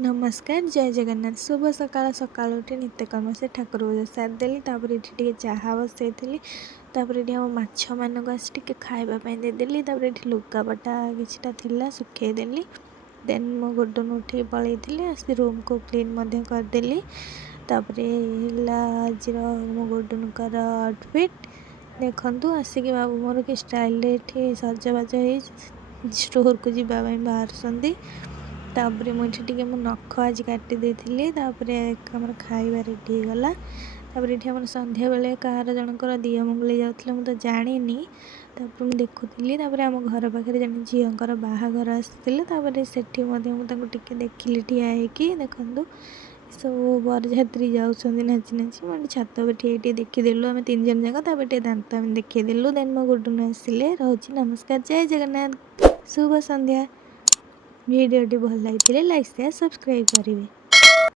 नमस्कार जय जगन्नाथ शुभ सकाल सकाल उठे नित्यकर्म से ठाकुर पूजा सारिदेली तापर ये चाहा बसैली तापर ये आम माछ मानक आसी टे खावाई देदेली तापर ये लुगापटा किछिटा थिला सुखेदेली देन मो गुडुन उठी पलैली आसी रूम को क्लीन करदेली तापर आज मो गुडुनकर आउटफिट देखु आसिक बाबू मोर कि स्टाइल सजबाज हो स्टोर को जावाई बाहर तापर मुझे मो नख आज काटी देती आम खाଇବା रेडी गला तापर ये संध्या बेले कहार जनकर दिया मंगली जाऊँ मुझे जानी तापर मुझे देखुली आम घर पाखे जन झीर बाहाघर आसते से देखिली ठिया होगी देखु सब बरजात्री जाऊँ नाची नाची मैं छात पर ठिया देखीदेलु आम 3 जन जाक दांत आम देखीदेलु देन मो गुडुन आसिले रोची नमस्कार जय जगन्नाथ शुभ संध्या वीडियोटी भल लगी लाइक शेयर सब्सक्राइब करेंगे।